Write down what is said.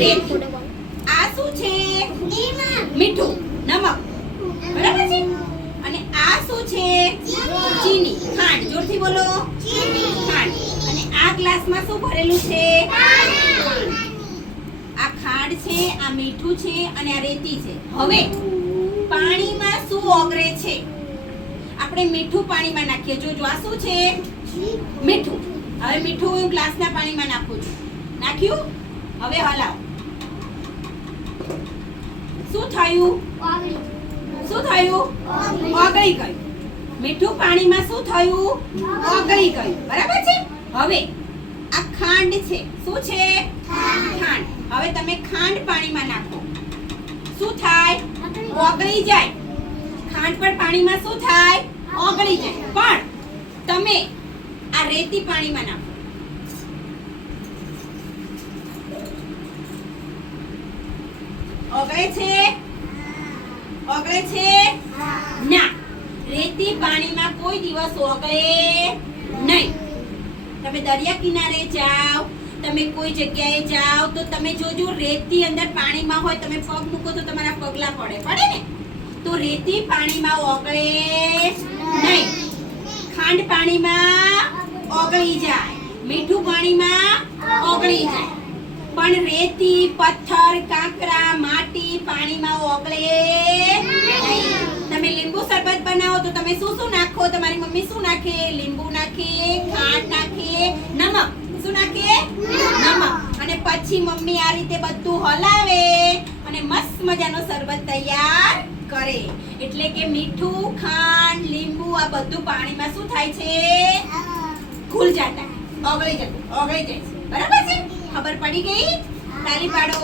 રેત. આ શું છે? મીઠું, નમક. બરાબર છે? અને આ શું છે? ચીની, ખાંડ. જોરથી બોલો. ખાંડ. અને આ ગ્લાસમાં શું ભરેલું છે? આ ખાંડ છે, આ મીઠું છે અને આ રેતી છે. હવે પાણીમાં શું ઓગળે છે? આપણે મીઠું પાણીમાં નાખીએ. જોજો આ શું છે? મીઠું. હવે મીઠું હું ગ્લાસના પાણીમાં નાખું છું. નાખ્યું? હવે હલાવ. શું થયું? શું થયું? ઓગળી ગયું. મીઠું પાણીમાં શું થયું? ઓગળી ગયું. બરાબર છે? હવે આ ખાંડ છે. શું છે? ખાંડ. હવે તમે ખાંડ પાણીમાં નાખો. શું થાય? ઓગળી જાય. ખાંડ પણ પાણીમાં શું થાય? ઓગળી જાય. પણ તમે આ રેતી પાણીમાં નાખો. ઓગળે છે? ઓગળે છે? ના. રેતી પાણીમાં કોઈ દિવસ ઓગળે નહીં. તમે દરિયા કિનારે જાઓ, તમે કોઈ જગ્યાએ જાઓ તો તમે જોજો રેતી અંદર પાણીમાં હોય, તમે પગ મૂકો તો તમારા પગલા પડે ને? તો રેતી પાણીમાં ઓગળે નહીં. ખાંડ પાણીમાં ઓગળી જાય, મીઠું પાણીમાં ઓગળી જાય. પણ રેતી, પથ્થર, કાંકરા, માટી પાણીમાં ઓગળે નહીં. તમે લીંબુ શરબત બનાવો તો તમે શું શું નાખો? તમારી મમ્મી શું નાખે? લીંબુ નાખે, ખાંડ નાખે, નમક. શું નાખે? નમક. અને પછી મમ્મી આ રીતે બધું હલાવે અને મસ્ત મજાનો શરબત તૈયાર કરે. એટલે કે મીઠું, ખાંડ, લીંબુ આ બધું પાણીમાં શું થાય છે? ઘુલ જાતા, ઓગળી જાય છે. બરાબર છે? ખબર પડી ગઈ? તાળી પાડો.